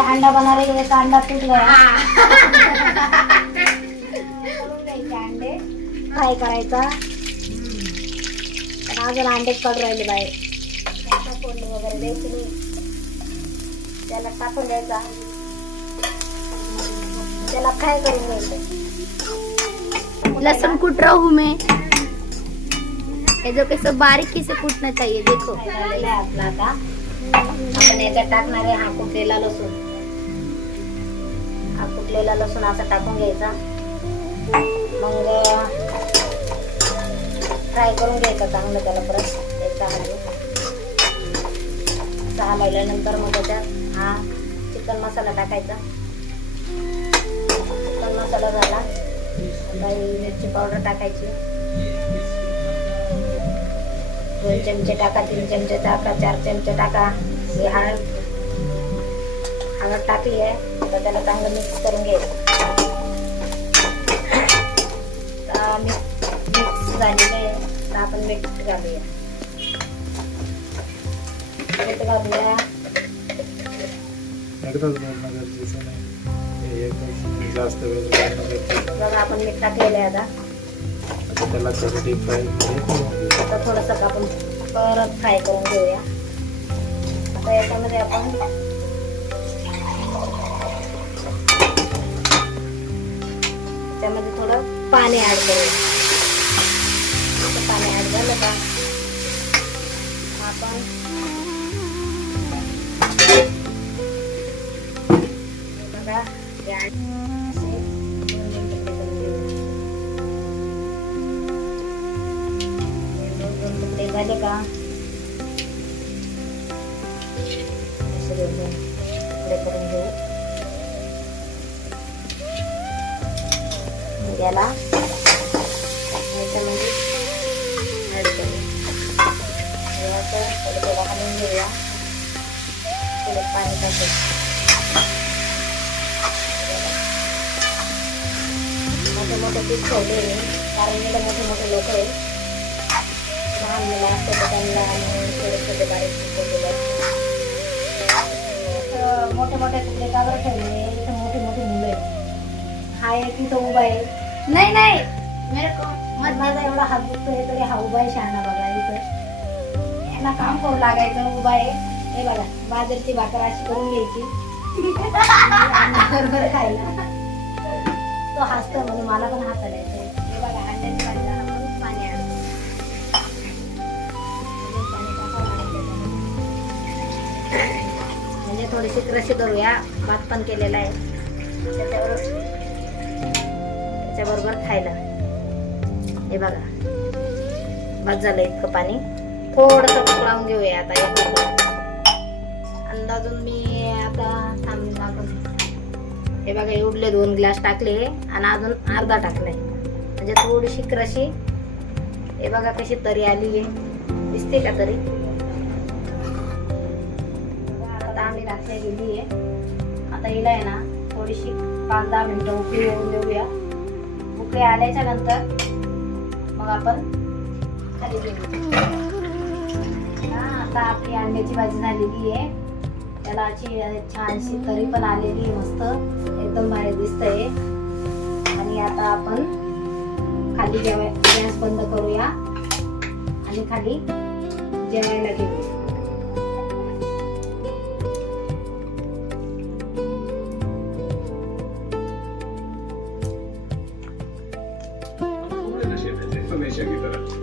अंडा बना रही है, एक अंडा टूट गया. करून घ्यायचे अंडे, फ्राय करायचा. अजून अंडे काढून राहिले बाहेर. त्याला फोडणी वगैरे द्यायची नाही, त्याला टाकून द्यायचा, त्याला फ्राय करून घ्यायचं. लहसुन कूट रहा हूँ मैं, ये जो कैसे बारीकी से कूटना चाहिए देखो. झालेला आहे आपला. आता आपण याच्यात टाकणार आहे हा कुटलेला लसूण. हा कुटलेला लसूण असा टाकून घ्यायचा. मग फ्राय करून घ्यायचा चांगलं त्याला परत एकदा. हलवल्यानंतर मग त्याच्यात हा चिकन मसाला टाकायचा. चिकन मसाला झाला, काही मिरची पावडर टाकायची. 2 चमचे टाका, 3 चमचे टाका, 4 चमचे टाका. ही हळद टाकली आहे, तर त्याला चांगलं मिक्स करून घ्यायचं. मिक्स झालेलं आहे, तर आपण मीठ घालूया. मीठ घालूया. बघा आपण मीठ टाकलेलं आहे. आता थोडंसं आपण परत फ्राय करून घेऊया. आता याच्यामध्ये आपण त्यामध्ये थोडं पाणी ऍड करूया. पाणी ऍड झालं का आपण बघा झाले का करून घेऊ. याला याच्यामध्ये ऍड करू. थोडं हलवून घेऊया. थोडं पाणी टाकून मोठे पीस ठेवले, कारण इकडे मोठे मोठे लोक आहे. लहान मुलं असते तर त्यांना थोडे छोटे बारीक मोठे मोठे तुकडे कागद ठेवले. इथं मोठी मोठी मुलं आहेत. हा एक इथं उभा आहे. नहीं नहीं मेरे को मत माझा एवढा हात दुखतोय तरी हा उभा आहे शहाणा. बघा इथं यांना काम करू लागायचं. उभा आहे. हे बघा बाजरीची भाकर अशी करून घ्यायची बरोबर खायला. तो हसतो म्हणून मला पण हसायला येतं. हे बघा अंड्याची भाजी आपण पाणी आणतो. म्हणजे थोडीशी क्रशी करूया. भात पण केलेला आहे त्याच्याबरोबर खायला. हे बघा भात झालं. इतकं पाणी थोडस उकळावून घेऊया. आता अंदाजून मी आता हे बघा एवढले 2 ग्लास टाकले आणि अजून अर्धा टाकलाय. म्हणजे थोडीशी क्रशी. हे बघा कशी तरी आली आहे, दिसते का तरी. आता आम्ही रात्री गेली आहे. आता हिला आहे ना थोडीशी 5-10 मिनिटं उकळी येऊन देऊया. उकळी आल्याच्या नंतर मग आपण खाली घेऊ. आता आपली अंड्याची भाजी झालेली आहे. त्याला अशी छानशी तरी पण आलेली आहे, मस्त एकदम भारी दिसतंय. आणि आता आपण खाली गॅस बंद करूया आणि खाली जेवायला घेऊया. हमेशा की तरह